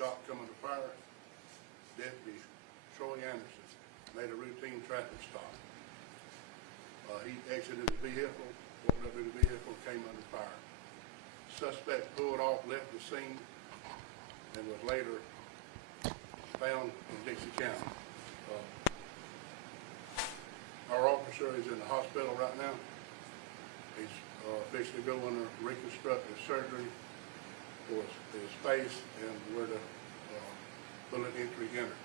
shop come under fire. Deputy Troy Anderson made a routine traffic stop. He exited the vehicle, walked up to the vehicle, came under fire. Suspect pulled off, left the scene, and was later found in Dixie County. Our officer is in the hospital right now. He's fixing to go under reconstructive surgery for his face and where the bullet entry entered.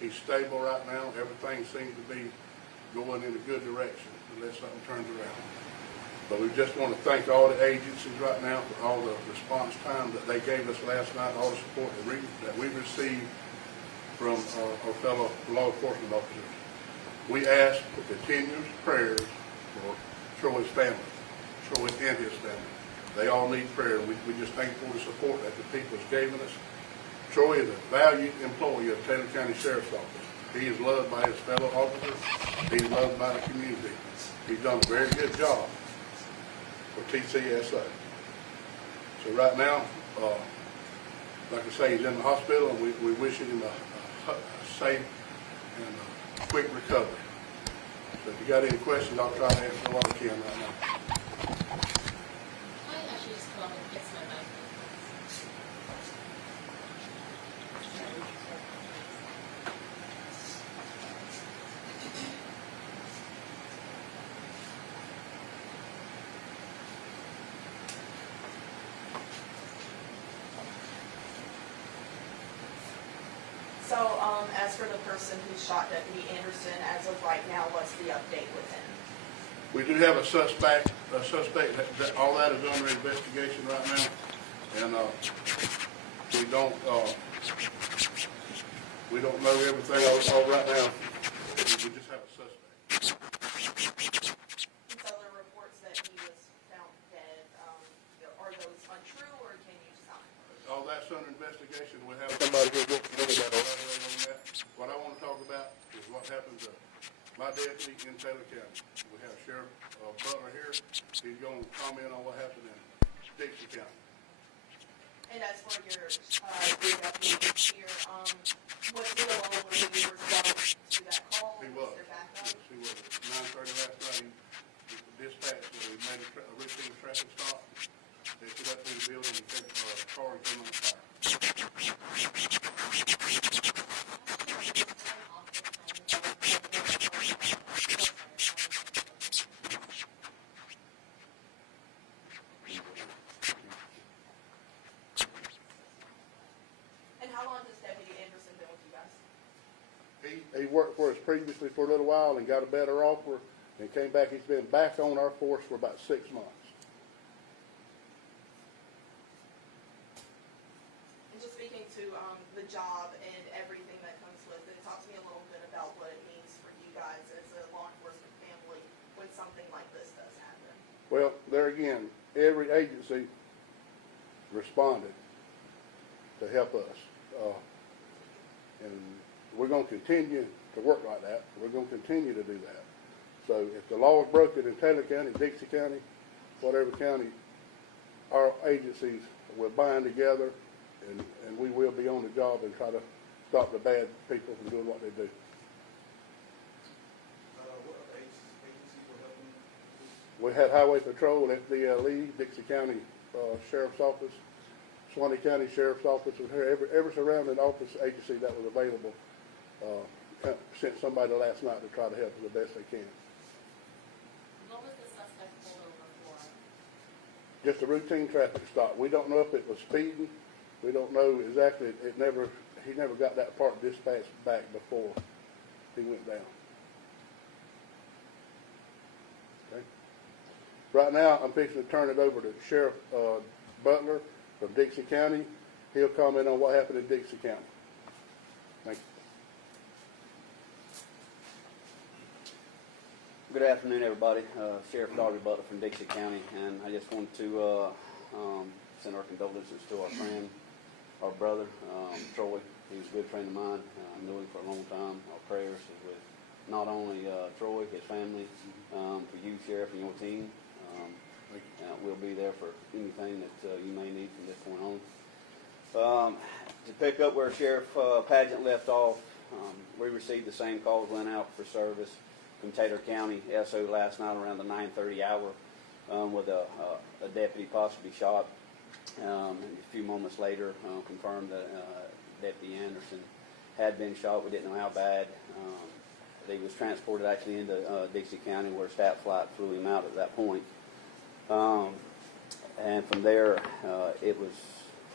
He's stable right now. Everything seems to be going in a good direction unless something turns around. But we just want to thank all the agencies right now for all the response time that they gave us last night, all the support that we received from our fellow law enforcement officers. We ask for continuous prayers for Troy's family, Troy and his family. They all need prayer. We just thank for the support that the people has given us. Troy is a valued employee of Taylor County Sheriff's Office. He is loved by his fellow officers. He's loved by the community. He's done a very good job for TCSA. So right now, like I say, he's in the hospital, and we wishing him a safe and a quick recovery. So if you got any questions, I'll try to answer what I can right now. I actually just come up and fix my mic. So, as for the person who shot Deputy Anderson, as of right now, what's the update with him? We do have a suspect that all that is under investigation right now, and we don't know everything all right now. We just have a suspect. And so the reports that he was found dead, are those untrue, or can you just not? All that's under investigation. We have somebody who's looking into that or elaborate on that. What I want to talk about is what happened to my deputy in Taylor County. We have Sheriff Butler here. He's going to comment on what happened in Dixie County. And as for your deputy here, what DLO were you responding to that call? He was. There backup? Yes, he was. At 9:30 last night, he dispatched, we made a routine traffic stop. They stood up in the building and took a car and came on fire. And how long has Deputy Anderson been with you guys? He worked for us previously for a little while and got a better offer and came back. He's been back on our force for about 6 months. And just speaking to the job and everything that comes with it, talk to me a little bit about what it means for you guys as a law enforcement family when something like this does happen. Well, there again, every agency responded to help us. And we're going to continue to work like that. We're going to continue to do that. So if the law is broken in Taylor County, Dixie County, whatever county, our agencies will bind together and we will be on the job and try to stop the bad people from doing what they do. What other agencies were helping? We had Highway Patrol, FDLE, Dixie County Sheriff's Office, Swanee County Sheriff's Office, and every surrounding office agency that was available sent somebody last night to try to help us the best they can. What was the suspect pulled over for? Just a routine traffic stop. We don't know if it was speeding. We don't know exactly. He never got that part dispatched back before he went down. Okay. Right now, I'm fixing to turn it over to Sheriff Butler from Dixie County. He'll comment on what happened in Dixie County. Thank you. Good afternoon, everybody. Sheriff Gregory Butler from Dixie County, and I just want to send our condolences to our friend, our brother, Troy. He was a good friend of mine. I knew him for a long time. Our prayers is with not only Troy, his family, for you, Sheriff, and your team. We'll be there for anything that you may need from this point on. To pick up where Sheriff Pageant left off, we received the same calls, went out for service from Taylor County SO last night around the 9:30 hour with a deputy possibly shot. And a few moments later, confirmed that Deputy Anderson had been shot. We didn't know how bad. He was transported actually into Dixie County, where a staff flight flew him out at that point. And from there, it was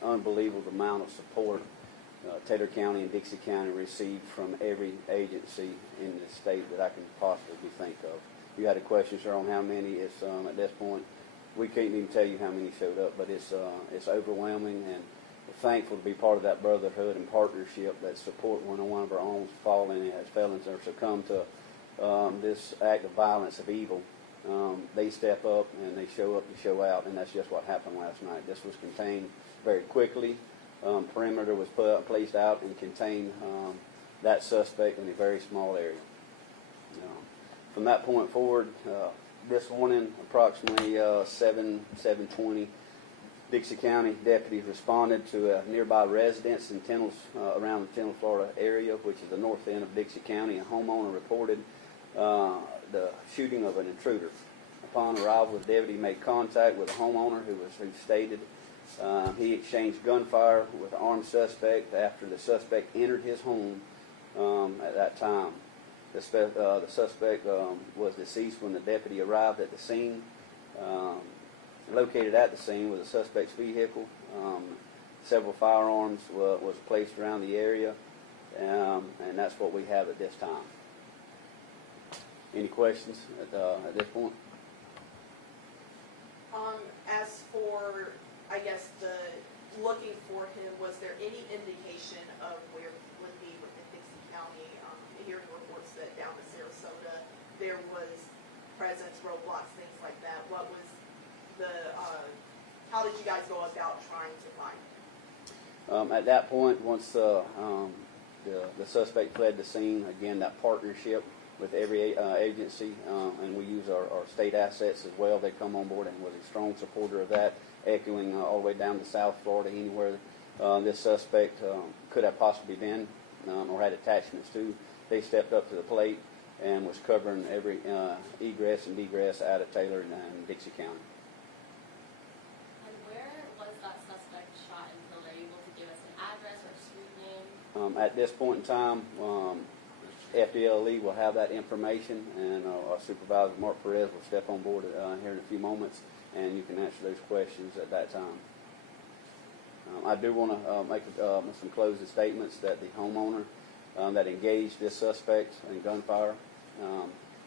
unbelievable the amount of support Taylor County and Dixie County received from every agency in the state that I can possibly think of. You had a question, sir, on how many. It's at this point, we can't even tell you how many showed up, but it's overwhelming, and we're thankful to be part of that brotherhood and partnership that support when one of our own fallen as felons or succumb to this act of violence, of evil. They step up and they show up to show out, and that's just what happened last night. This was contained very quickly. Perimeter was placed out and contained that suspect in a very small area. From that point forward, this morning, approximately 7:20, Dixie County deputies responded to a nearby residence in around the Tennille, Florida area, which is the north end of Dixie County. A homeowner reported the shooting of an intruder. Upon arrival, the deputy made contact with a homeowner who stated he exchanged gunfire with an armed suspect after the suspect entered his home at that time. The suspect was deceased when the deputy arrived at the scene. Located at the scene was the suspect's vehicle. Several firearms was placed around the area, and that's what we have at this time. Any questions at this point? As for, I guess, the looking for him, was there any indication of where he would be within Dixie County? Hearing reports that down to Sarasota there was presence, roadblocks, things like that. What was how did you guys go about trying to find him? At that point, once the suspect fled the scene, again, that partnership with every agency, and we use our state assets as well. They come on board and was a strong supporter of that, echoing all the way down to South Florida, anywhere this suspect could have possibly been or had attachments to. They stepped up to the plate and was covering every egress and egress out of Taylor and Dixie County. And where was that suspect shot until they're able to give us an address or a street name? At this point in time, FDLE will have that information, and our supervisor, Mark Perez, will step on board here in a few moments, and you can answer those questions at that time. I do want to make some closing statements that the homeowner that engaged this suspect in gunfire,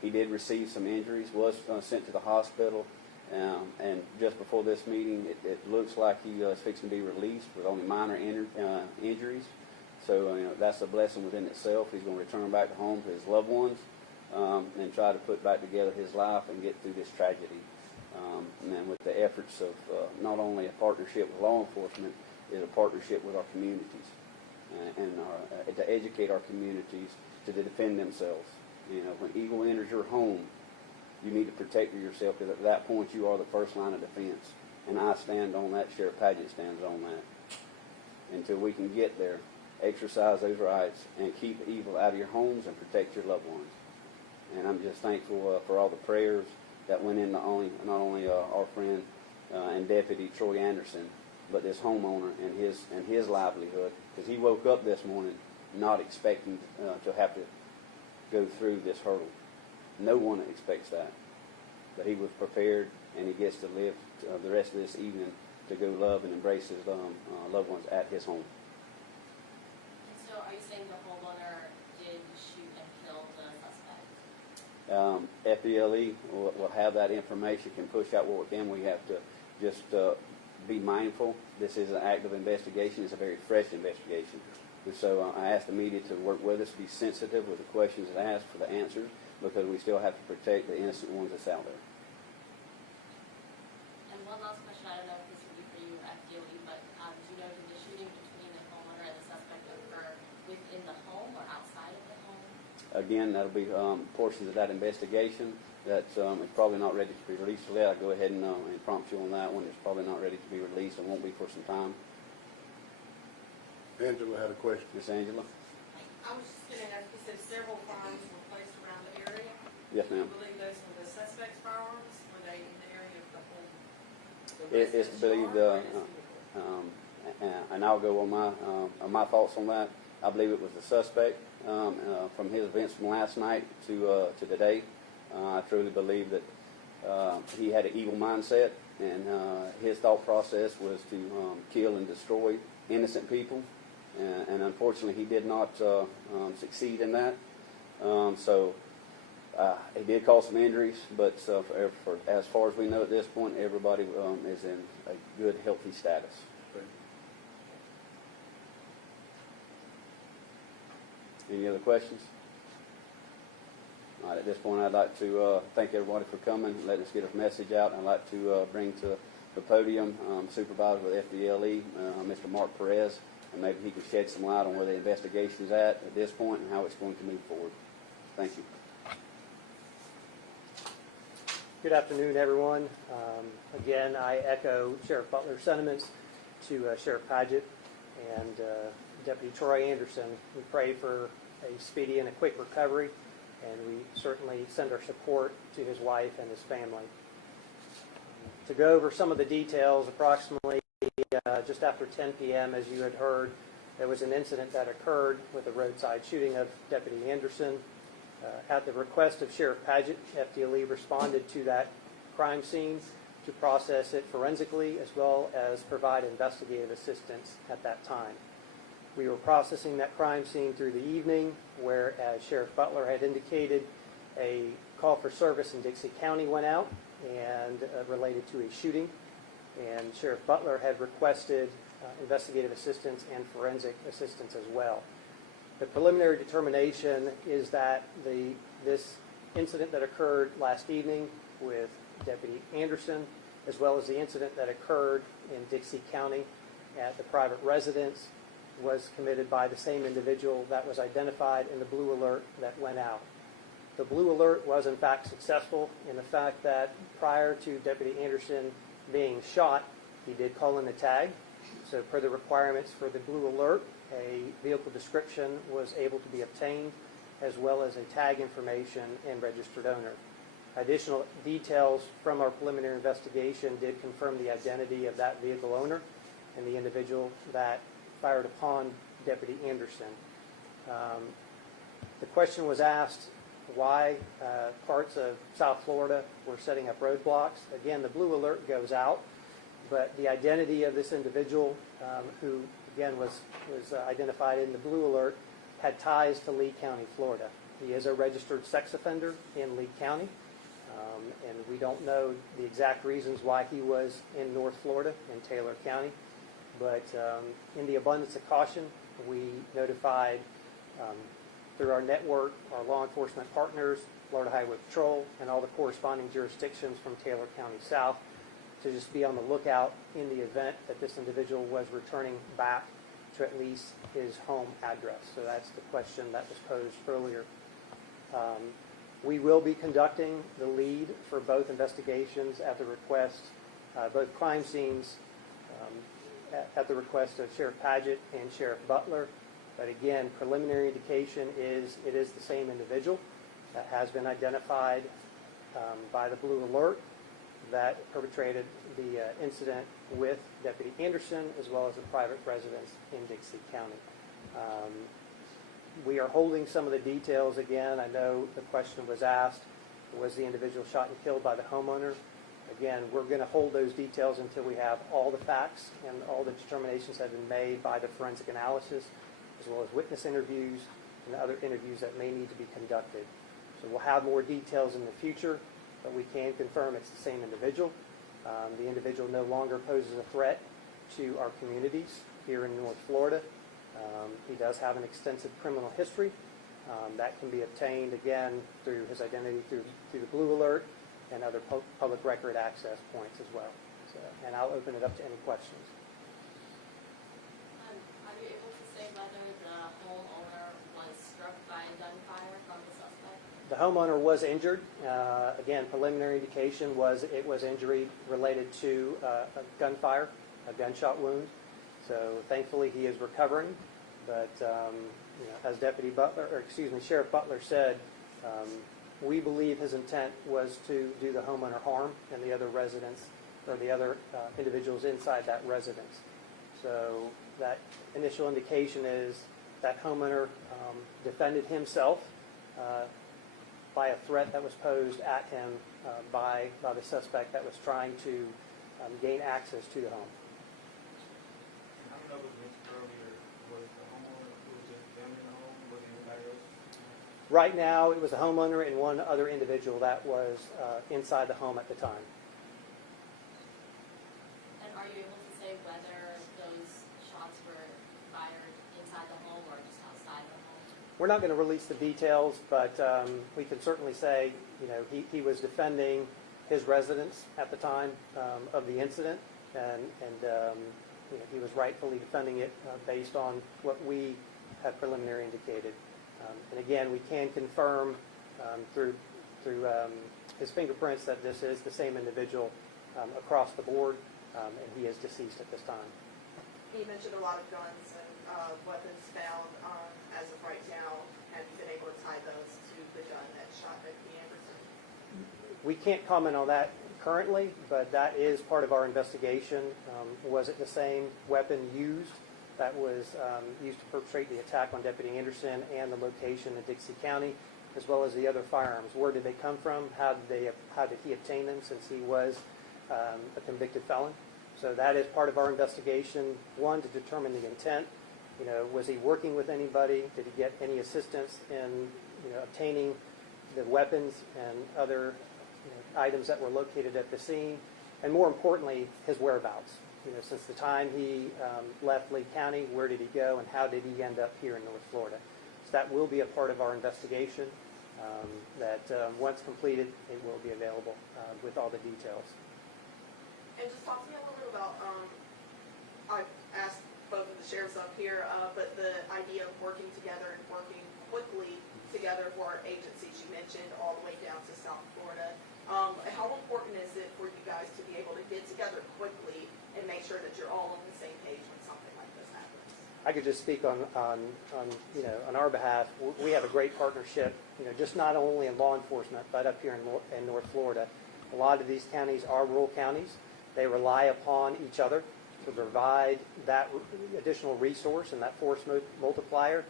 he did receive some injuries, was sent to the hospital, and just before this meeting, it looks like he is fixing to be released with only minor injuries. So that's a blessing within itself. He's going to return back home to his loved ones and try to put back together his life and get through this tragedy. And then with the efforts of not only a partnership with law enforcement, is a partnership with our communities and to educate our communities to defend themselves. When evil enters your home, you need to protect yourself, because at that point you are the first line of defense. And I stand on that. Sheriff Pageant stands on that. Until we can get there, exercise those rights and keep evil out of your homes and protect your loved ones. And I'm just thankful for all the prayers that went in not only our friend and Deputy Troy Anderson, but this homeowner and his livelihood, because he woke up this morning not expecting to have to go through this hurdle. No one expects that, but he was prepared, and he gets to live the rest of this evening to go love and embrace his loved ones at his home. And so are you saying the homeowner did shoot and kill the suspect? FDLE will have that information, can push out what we can. We have to just be mindful. This is an active investigation. It's a very fresh investigation. And so I ask the media to work with us, be sensitive with the questions that asked for the answers, because we still have to protect the innocent ones that's out there. And one last question, I don't know if this would be for you, FDLE, but do you know, did the shooting between the homeowner and the suspect occur within the home or outside of the home? Again, that'll be portions of that investigation that is probably not ready to be released yet. I'll go ahead and prompt you on that one. It's probably not ready to be released and won't be for some time. Angela had a question. Miss Angela? I was just gonna ask, you said several firearms were placed around the area. Yes, Do you ma'am. believe those were the suspect's firearms? Were they in the area of the whole? It's believed, and I'll go on my thoughts on that. I believe it was the suspect from his events from last night to today. I truly believe that he had an evil mindset, and his thought process was to kill and destroy innocent people, and unfortunately he did not succeed in that. So he did cause some injuries, but as far as we know at this point, everybody is in a good, healthy status. Any other questions? All right, at this point, I'd like to thank everybody for coming and letting us get a message out. I'd like to bring to the podium Supervisor with FDLE, Mr. Mark Perez, and maybe he can shed some light on where the investigation is at this point and how it's going to move forward. Thank you. Good afternoon, everyone. Again, I echo Sheriff Butler's sentiments to Sheriff Padgett and Deputy Troy Anderson. We pray for a speedy and a quick recovery, and we certainly send our support to his wife and his family. To go over some of the details, approximately just after 10 p.m., as you had heard, there was an incident that occurred with a roadside shooting of Deputy Anderson. At the request of Sheriff Padgett, FDLE responded to that crime scene to process it forensically as well as provide investigative assistance at that time. We were processing that crime scene through the evening, where, as Sheriff Butler had indicated, a call for service in Dixie County went out and related to a shooting, and Sheriff Butler had requested investigative assistance and forensic assistance as well. The preliminary determination is that this incident that occurred last evening with Deputy Anderson, as well as the incident that occurred in Dixie County at the private residence, was committed by the same individual that was identified in the blue alert that went out. The blue alert was in fact successful in the fact that prior to Deputy Anderson being shot, he did call in the tag. So per the requirements for the blue alert, a vehicle description was able to be obtained, as well as a tag information and registered owner. Additional details from our preliminary investigation did confirm the identity of that vehicle owner and the individual that fired upon Deputy Anderson. The question was asked why parts of South Florida were setting up roadblocks. Again, the blue alert goes out, but the identity of this individual, who again was identified in the blue alert, had ties to Lee County, Florida. He is a registered sex offender in Lee County, and we don't know the exact reasons why he was in North Florida in Taylor County. But in the abundance of caution, we notified through our network, our law enforcement partners, Florida Highway Patrol, and all the corresponding jurisdictions from Taylor County south to just be on the lookout in the event that this individual was returning back to at least his home address. So that's the question that was posed earlier. We will be conducting the lead for both investigations at the request, both crime scenes at the request of Sheriff Padgett and Sheriff Butler. But again, preliminary indication is it is the same individual that has been identified by the blue alert that perpetrated the incident with Deputy Anderson, as well as a private residence in Dixie County. We are holding some of the details again. I know the question was asked, was the individual shot and killed by the homeowner? Again, we're going to hold those details until we have all the facts and all the determinations have been made by the forensic analysis, as well as witness interviews and other interviews that may need to be conducted. So we'll have more details in the future, but we can confirm it's the same individual. The individual no longer poses a threat to our communities here in North Florida. He does have an extensive criminal history that can be obtained, again, through his identity through the blue alert and other public record access points as well. So, and I'll open it up to any questions. Are you able to say whether the homeowner was struck by gunfire from the suspect? The homeowner was injured. Again, preliminary indication was it was injury related to a gunfire, a gunshot wound. So thankfully, he is recovering. But as Sheriff Butler said, we believe his intent was to do the homeowner harm and the other residents or the other individuals inside that residence. So that initial indication is that homeowner defended himself by a threat that was posed at him by the suspect that was trying to gain access to the home. I don't know if it was mentioned earlier, was the homeowner who was just them in the home, was anybody else? Right now, it was a homeowner and one other individual that was inside the home at the time. And are you able to say whether those shots were fired inside the home or just outside the home? We're not going to release the details, but we can certainly say, he was defending his residence at the time of the incident, and he was rightfully defending it based on what we have preliminary indicated. And again, we can confirm through his fingerprints that this is the same individual across the board, and he is deceased at this time. He mentioned a lot of guns and weapons found as of right now. Have you been able to tie those to the gun that shot Gregory Anderson? We can't comment on that currently, but that is part of our investigation. Was it the same weapon used that was used to perpetrate the attack on Deputy Anderson and the location in Dixie County, as well as the other firearms? Where did they come from? How did he obtain them, since he was a convicted felon? So that is part of our investigation. One, to determine the intent. Was he working with anybody? Did he get any assistance in obtaining the weapons and other items that were located at the scene? And more importantly, his whereabouts. Since the time he left Lee County, where did he go and how did he end up here in North Florida? So that will be a part of our investigation that once completed, it will be available with all the details. And just talk to me a little bit about, I've asked both of the sheriffs up here, but the idea of working together and working quickly together for our agencies, you mentioned all the way down to South Florida. How important is it for you guys to be able to get together quickly and make sure that you're all on the same page when something like this happens? I could just speak on our behalf. We have a great partnership, just not only in law enforcement, but up here in North Florida. A lot of these counties are rural counties. They rely upon each other to provide that additional resource and that force multiplier.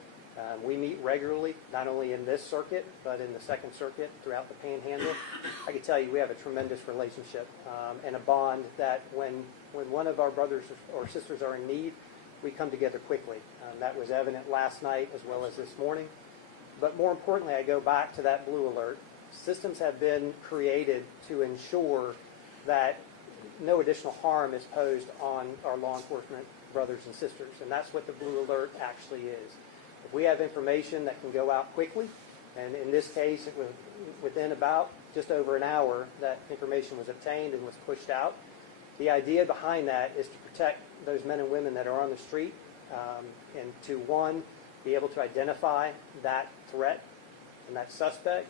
We meet regularly, not only in this circuit, but in the Second Circuit throughout the Panhandle. I can tell you we have a tremendous relationship and a bond that when one of our brothers or sisters are in need, we come together quickly. That was evident last night as well as this morning. But more importantly, I go back to that blue alert. Systems have been created to ensure that no additional harm is posed on our law enforcement brothers and sisters, and that's what the blue alert actually is. If we have information that can go out quickly, and in this case it was within about just over an hour that information was obtained and was pushed out, the idea behind that is to protect those men and women that are on the street and to, one, be able to identify that threat and that suspect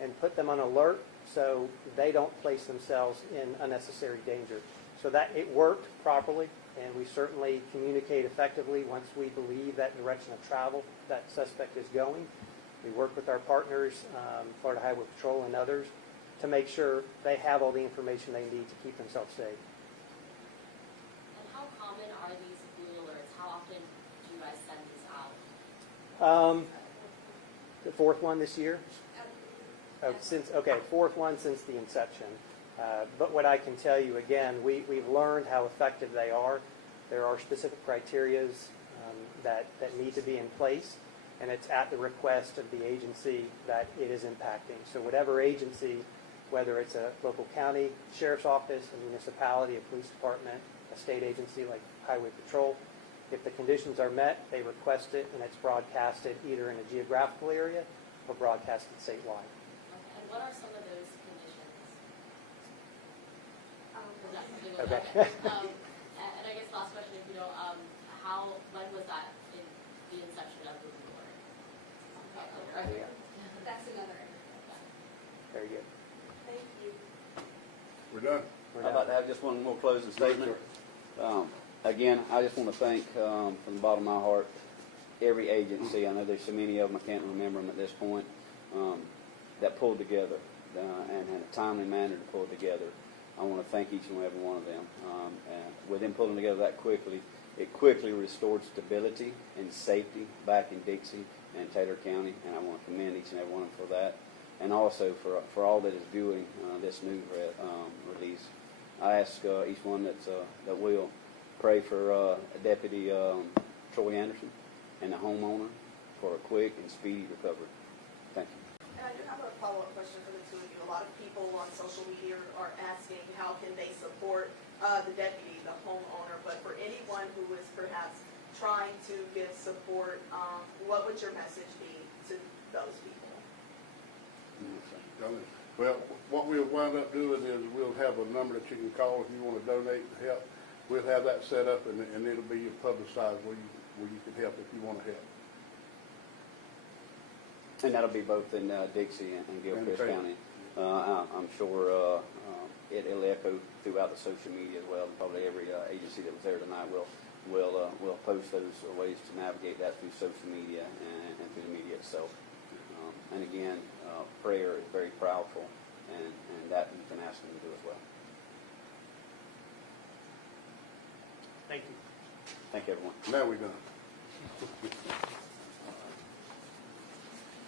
and put them on alert so they don't place themselves in unnecessary danger. So that it worked properly, and we certainly communicate effectively once we believe that direction of travel that suspect is going. We work with our partners, Florida Highway Patrol and others, to make sure they have all the information they need to keep themselves safe. And how common are these blue alerts? How often do you guys send these out? The fourth one this year? Fourth one since the inception. But what I can tell you, again, we've learned how effective they are. There are specific criteria that need to be in place, and it's at the request of the agency that it is impacting. So whatever agency, whether it's a local county sheriff's office, a municipality, a police department, a state agency like Highway Patrol, if the conditions are met, they request it, and it's broadcasted either in a geographical area or broadcasted statewide. And what are some of those conditions? Is that something Okay. And I guess last question, if you know, when was that in the inception of the report? That's another area. Very good. Thank you. We're done. We're I'd done. like to have just one more closing statement. again, I just want to thank, from the bottom of my heart, every agency. I know there's so many of them, I can't remember them at this point, that pulled together and in a timely manner to pull together. I want to thank each and every one of them. And with them pulling together that quickly, it quickly restored stability and safety back in Dixie and Taylor County, and I want to commend each and every one of them for that. And also for all that is viewing this news release. I ask each one that will pray for Deputy Troy Anderson and the homeowner for a quick and speedy recovery. Thank you. And I do have a follow-up question for the two of you. A lot of people on social media are asking how can they support the deputy, the homeowner, but for anyone who is perhaps trying to give support, what would your message be to those people? Well, what we'll wind up doing is we'll have a number that you can call if you want to donate and help. We'll have that set up, and it'll be publicized where you can help if you want to help. And that'll be both in Dixie and Gilchrist Taylor. County. I'm sure it'll echo throughout the social media as well. And probably every agency that was there tonight will post those ways to navigate that through social media and through the media itself. And again, prayer is very powerful, and that you can ask them to do as well. Thank you. Thank you, everyone. Now we're done.